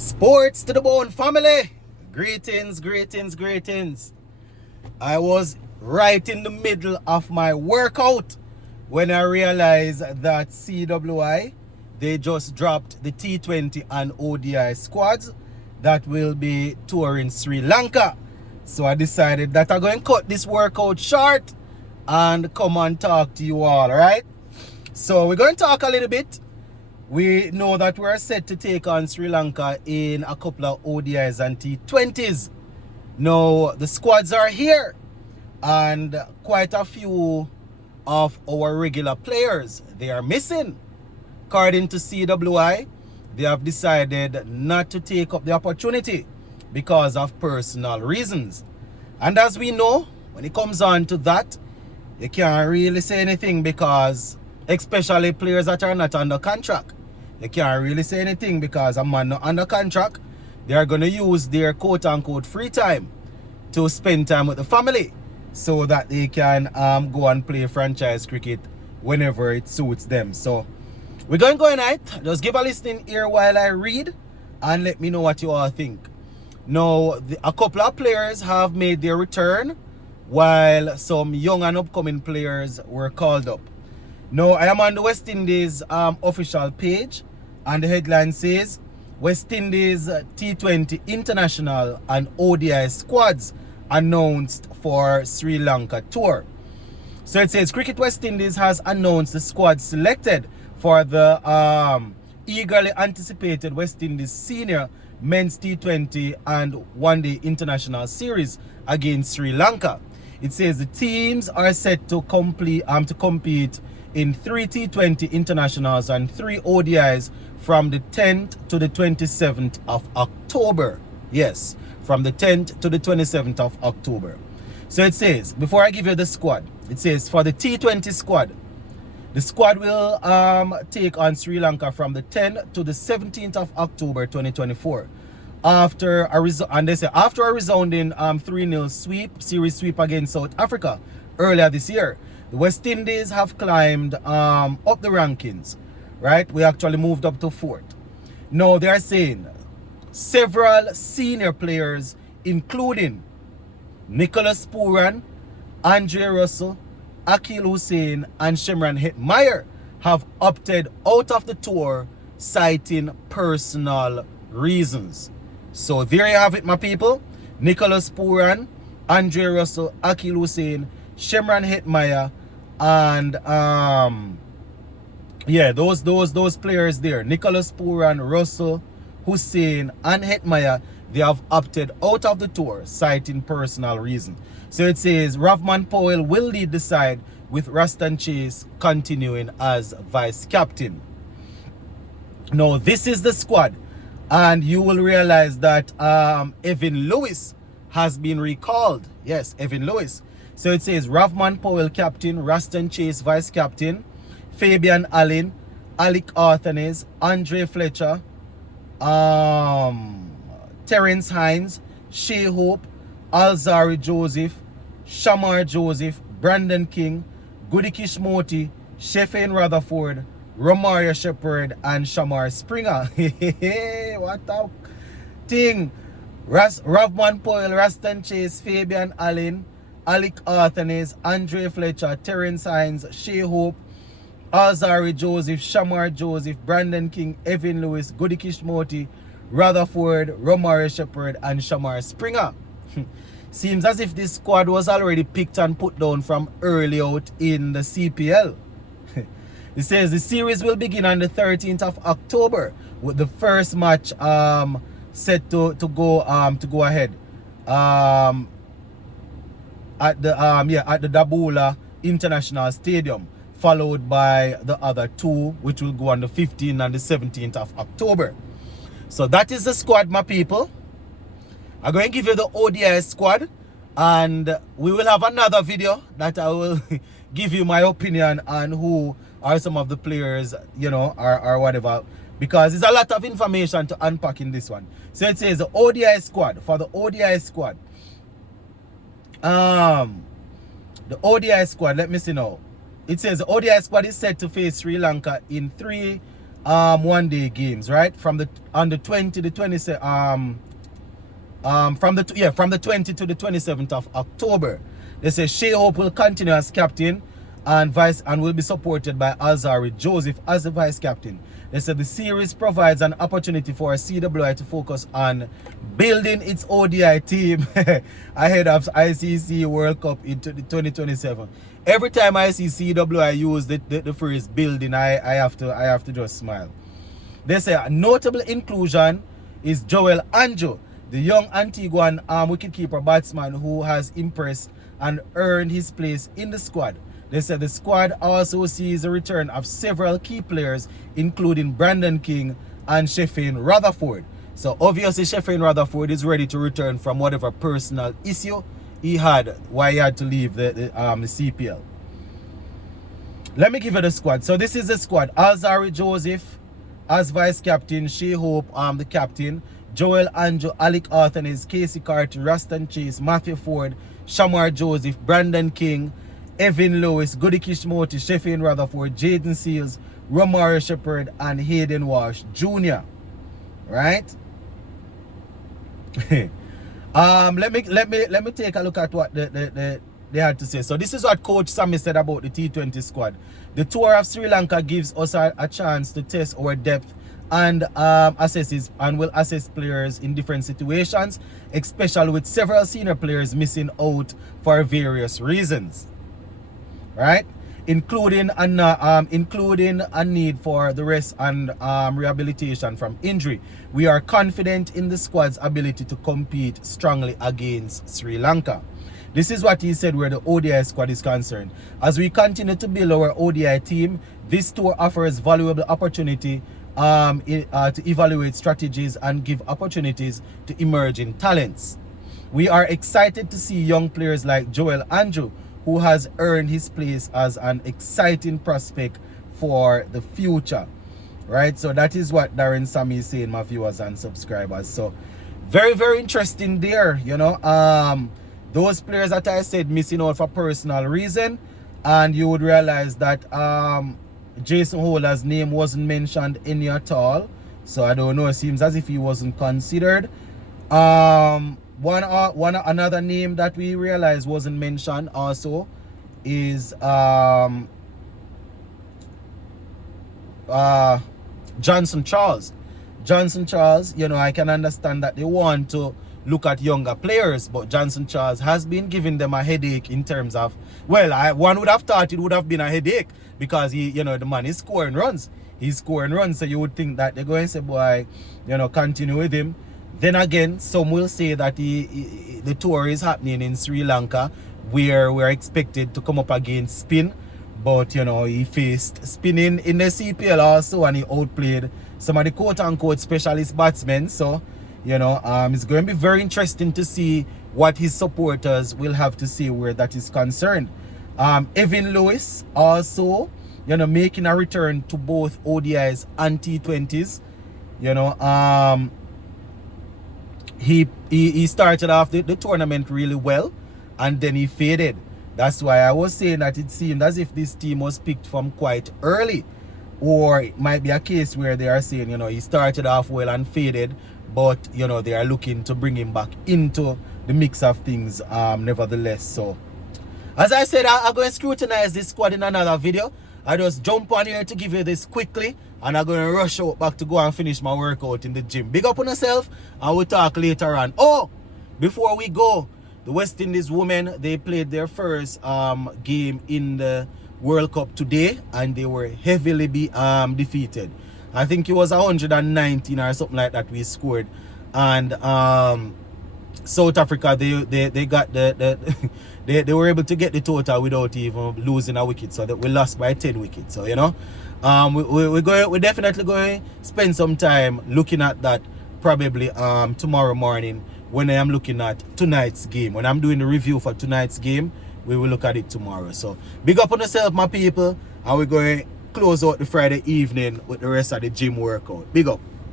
Sports to the bone family. Greetings, greetings, greetings. I was right in the middle of my workout when I realized that CWI, they just dropped the T20 and ODI squads that will be touring Sri Lanka. So I decided that I'm going to cut this workout short and come and talk to you all right? So we're going to talk a little bit. We know that we're set to take on Sri Lanka in a couple of ODIs and T20s. Now, the squads are here, and quite a few of our regular players, they are missing. According to CWI, they have decided not to take up the opportunity because of personal reasons. And as we know, when it comes on to that, you can't really say anything because, especially players that are not under contract, they can't really say anything because a man not under contract, they are going to use their quote-unquote free time to spend time with the family so that they can go and play franchise cricket whenever it suits them. So we're going to go tonight. Just give a listening ear while I read and let me know what you all think. Now, a couple of players have made their return while some young and upcoming players were called up. Now, I am on the West Indies official page, and the headline says, West Indies T20 International and ODI squads announced for Sri Lanka tour. So it says, Cricket West Indies has announced the squad selected for the eagerly anticipated West Indies Senior Men's T20 and One Day International Series against Sri Lanka. It says the teams are set to compete in 3 T20 internationals and 3 ODIs from the 10th to the 27th of October. Yes, from the 10th to the 27th of October. So it says, before I give you the squad, it says for the T20 squad, the squad will take on Sri Lanka from the 10th to the 17th of October 2024. After a resounding 3-0 series sweep against South Africa earlier this year, the West Indies have climbed up the rankings, right? We actually moved up to 4th. Now they are saying several senior players, including Nicholas Pooran, Andre Russell, Akil Hussain, and Shimran Hetmeyer, have opted out of the tour, citing personal reasons. So there you have it, my people. Nicholas Pooran, Andre Russell, Akil Hussain, Shimran Hetmeyer, and those players there, Nicholas Pooran, Russell, Hussain, and Hetmeyer, they have opted out of the tour, citing personal reasons. So it says Ravman Powell will lead the side, with Rastan Chase continuing as vice captain. Now this is the squad, and you will realize that Evan Lewis has been recalled. Yes, Evan Lewis. So it says Ravman Powell captain, Rastan Chase vice captain, Fabian Allen, Alec Arthanes, Andre Fletcher, Terence Hines, Shea Hope, Alzari Joseph, Shamar Joseph, Brandon King, Goody Kishmoti, Sheffield Rutherford, Romario Shepherd, and Shamar Springer. What a thing. Ravman Powell, Rastan Chase, Fabian Allen, Alec Arthanes, Andre Fletcher, Terence Hines, Shea Hope, Alzari Joseph, Shamar Joseph, Brandon King, Evan Lewis, Goody Kishmoti, Rutherford, Romario Shepherd, and Shamar Springer. Seems as if this squad was already picked and put down from early out in the CPL. It says the series will begin on the 13th of October with the first match set to go ahead at the Dabula International Stadium, followed by the other 2, which will go on the 15th and the 17th of October. So that is the squad, my people. I'm going to give you the ODI squad, and we will have another video that I will give you my opinion on who are some of the players, or whatever, because there's a lot of information to unpack in this one. So it says the ODI squad. For the ODI squad, let me see now. It says the ODI squad is set to face Sri Lanka in 3 one day games, right? From the on the 20 the 27 from the 20 to the 27th of October. They say Shea Hope will continue as captain and will be supported by Alzari Joseph as the vice captain. They said the series provides an opportunity for CWI to focus on building its ODI team ahead of ICC World Cup into the 2027. Every time I see CWI use the phrase building, I have to just smile. They say a notable inclusion is Joel Anjo, the young Antiguan wicketkeeper batsman who has impressed and earned his place in the squad. They said the squad also sees the return of several key players, including Brandon King and Sheffield Rutherford. So obviously Sheffield Rutherford is ready to return from whatever personal issue he had, why he had to leave the CPL. Let me give you the squad. So this is the squad. Alzari Joseph as vice captain, Shea Hope the captain, Joel Anjo, Alec Arthanes, Casey Carter, Raston Chase, Matthew Ford, Shamar Joseph, Brandon King, Evan Lewis, Goody Kishmoti, Sheffield Rutherford, Jaden Seals, Romario Shepherd, and Hayden Walsh Jr. Right? Let me take a look at what they had to say. So this is what Coach Sammy said about the T20 squad. The tour of Sri Lanka gives us a chance to test our depth and will assess players in different situations, especially with several senior players missing out for various reasons. Right, including a need for the rest and rehabilitation from injury. We are confident in the squad's ability to compete strongly against Sri Lanka. This is what he said where the ODI squad is concerned. As we continue to build our ODI team, this tour offers valuable opportunity to evaluate strategies and give opportunities to emerging talents. We are excited to see young players like Joel Anjo, who has earned his place as an exciting prospect for the future. Right? So that is what Darren Sammy is saying, my viewers and subscribers. So very, very interesting there. You know, those players that I said missing out for personal reason, and you would realize that Jason Holder's name wasn't mentioned any at all. So I don't know, it seems as if he wasn't considered. Another name that we realized wasn't mentioned also is Johnson Charles. Johnson Charles, you know, I can understand that they want to look at younger players, but Johnson Charles has been giving them a headache in terms of, well, one would have thought it would have been a headache because he, you know, the man is scoring runs. He's scoring runs, so you would think that they're going to say, boy, you know, continue with him. Then again, some will say that the tour is happening in Sri Lanka, where we're expected to come up against spin. But, you know, he faced spinning in the CPL also, and he outplayed some of the quote-unquote specialist batsmen. So, you know, it's going to be very interesting to see what his supporters will have to say where that is concerned. Evan Lewis also, you know, making a return to both ODIs and T20s. You know, he started off the tournament really well, and then he faded. That's why I was saying that it seemed as if this team was picked from quite early, or it might be a case where they are saying, you know, he started off well and faded, but, you know, they are looking to bring him back into the mix of things nevertheless. So as I said, I'm going to scrutinize this squad in another video. I just jump on here to give you this quickly, and I'm going to rush out back to go and finish my workout in the gym. Big up on yourself, and we'll talk later on. Oh, before we go, the West Indies women, they played their first game in the World Cup today, and they were heavily defeated. I think it was 119 or something like that we scored. And South Africa, they got they were able to get the total without even losing a wicket, so that we lost by 10 wickets. So, you know, we're definitely going to spend some time looking at that probably tomorrow morning when I am looking at tonight's game. When I'm doing the review for tonight's game, we will look at it tomorrow. So big up on yourself, my people, and we're going to close out the Friday evening with the rest of the gym workout. Big up.